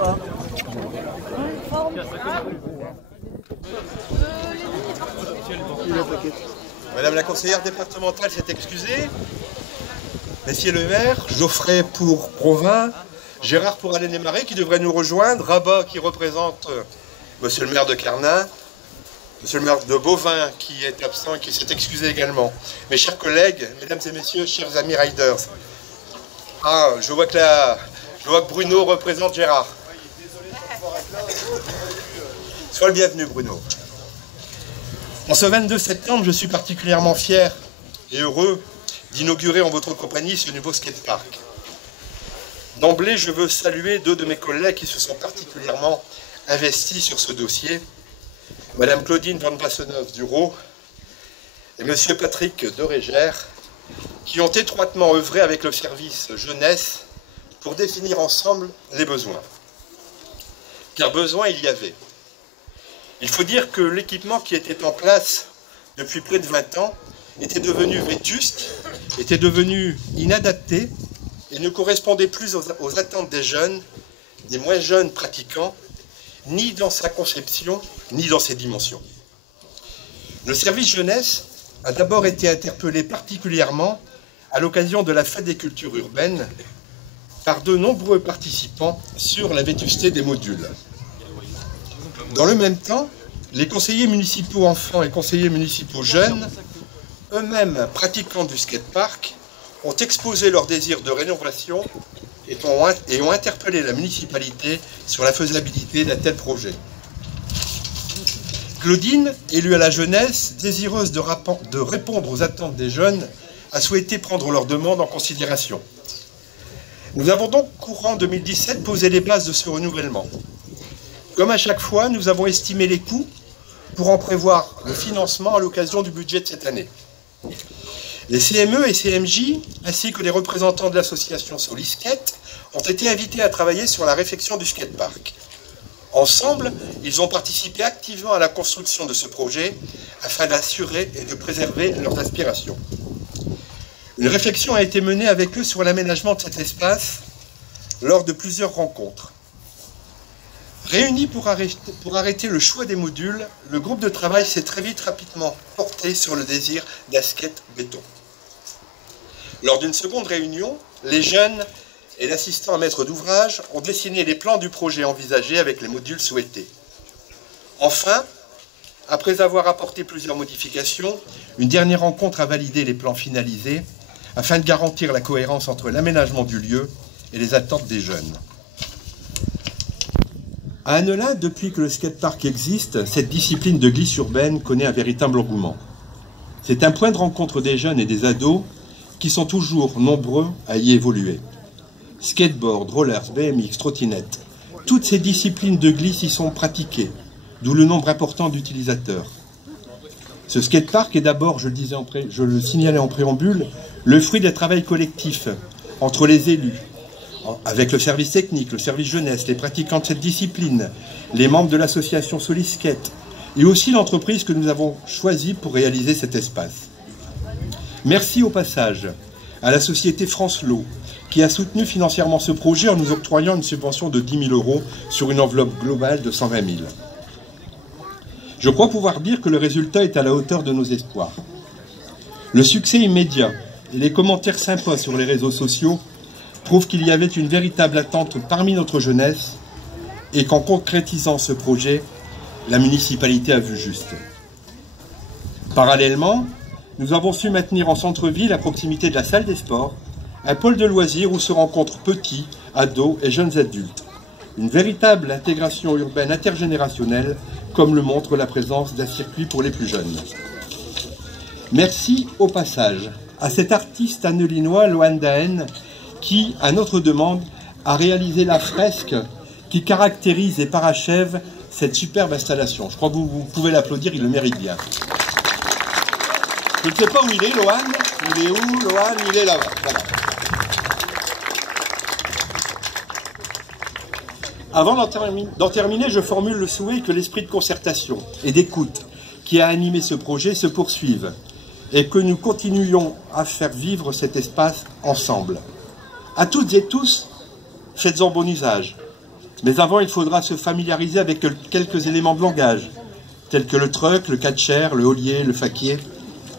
quoi. Madame la conseillère départementale s'est excusée. Messieurs le maire, Geoffrey pour Provins, Gérard pour Allen-et-Marais qui devrait nous rejoindre, Rabat qui représente monsieur le maire de Carnin, monsieur le maire de Beauvais qui est absent et qui s'est excusé également. Mes chers collègues, mesdames et messieurs, chers amis riders. Ah, je vois que Bruno représente Gérard. Sois le bienvenu, Bruno. En ce 22 septembre, je suis particulièrement fier et heureux d'inaugurer en votre compagnie ce nouveau skatepark. D'emblée, je veux saluer deux de mes collègues qui se sont particulièrement investis sur ce dossier, Madame Claudine Van Wassenhoff-Duro et Monsieur Patrick Derégère, qui ont étroitement œuvré avec le service jeunesse pour définir ensemble les besoins. Car besoin, il y avait. Il faut dire que l'équipement qui était en place depuis près de 20 ans était devenu vétuste, était devenu inadapté et ne correspondait plus aux attentes des jeunes, des moins jeunes pratiquants, ni dans sa conception, ni dans ses dimensions. Le service jeunesse a d'abord été interpellé particulièrement à l'occasion de la fête des cultures urbaines par de nombreux participants sur la vétusté des modules. Dans le même temps, les conseillers municipaux enfants et conseillers municipaux jeunes, eux-mêmes pratiquants du skatepark, ont exposé leur désir de rénovation et ont interpellé la municipalité sur la faisabilité d'un tel projet. Claudine, élue à la jeunesse, désireuse de répondre aux attentes des jeunes, a souhaité prendre leurs demandes en considération. Nous avons donc, courant 2017, posé les bases de ce renouvellement. Comme à chaque fois, nous avons estimé les coûts pour en prévoir le financement à l'occasion du budget de cette année. Les CME et CMJ, ainsi que les représentants de l'association Soliskate, ont été invités à travailler sur la réfection du skatepark. Ensemble, ils ont participé activement à la construction de ce projet afin d'assurer et de préserver leurs aspirations. Une réflexion a été menée avec eux sur l'aménagement de cet espace lors de plusieurs rencontres. Réunis pour arrêter le choix des modules, le groupe de travail s'est rapidement porté sur le désir d'un skate béton. Lors d'une seconde réunion, les jeunes et l'assistant maître d'ouvrage ont dessiné les plans du projet envisagé avec les modules souhaités. Enfin, après avoir apporté plusieurs modifications, une dernière rencontre a validé les plans finalisés afin de garantir la cohérence entre l'aménagement du lieu et les attentes des jeunes. À Annelin, depuis que le skatepark existe, cette discipline de glisse urbaine connaît un véritable engouement. C'est un point de rencontre des jeunes et des ados qui sont toujours nombreux à y évoluer. Skateboard, rollers, BMX, trottinette, toutes ces disciplines de glisse y sont pratiquées, d'où le nombre important d'utilisateurs. Ce skatepark est d'abord, je le signalais en préambule, le fruit d'un travail collectif entre les élus, avec le service technique, le service jeunesse, les pratiquants de cette discipline, les membres de l'association Soliskate, et aussi l'entreprise que nous avons choisie pour réaliser cet espace. Merci au passage à la société France Lot, qui a soutenu financièrement ce projet en nous octroyant une subvention de 10 000 € sur une enveloppe globale de 120 000. Je crois pouvoir dire que le résultat est à la hauteur de nos espoirs. Le succès immédiat et les commentaires sympas sur les réseaux sociaux prouvent qu'il y avait une véritable attente parmi notre jeunesse et qu'en concrétisant ce projet, la municipalité a vu juste. Parallèlement, nous avons su maintenir en centre-ville, à proximité de la salle des sports, un pôle de loisirs où se rencontrent petits, ados et jeunes adultes. Une véritable intégration urbaine intergénérationnelle, comme le montre la présence d'un circuit pour les plus jeunes. Merci au passage à cet artiste annelinois, Loan Daen, qui, à notre demande, a réalisé la fresque qui caractérise et parachève cette superbe installation. Je crois que vous pouvez l'applaudir, il le mérite bien. Je ne sais pas où il est, Loan. Il est où, Loan? Il est là-bas. Voilà. Avant d'en terminer, je formule le souhait que l'esprit de concertation et d'écoute qui a animé ce projet se poursuive et que nous continuions à faire vivre cet espace ensemble. À toutes et tous, faites-en bon usage. Mais avant, il faudra se familiariser avec quelques éléments de langage, tels que le truck, le catcher, le haulier, le faquier.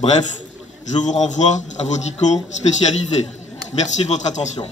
Bref, je vous renvoie à vos dicos spécialisés. Merci de votre attention.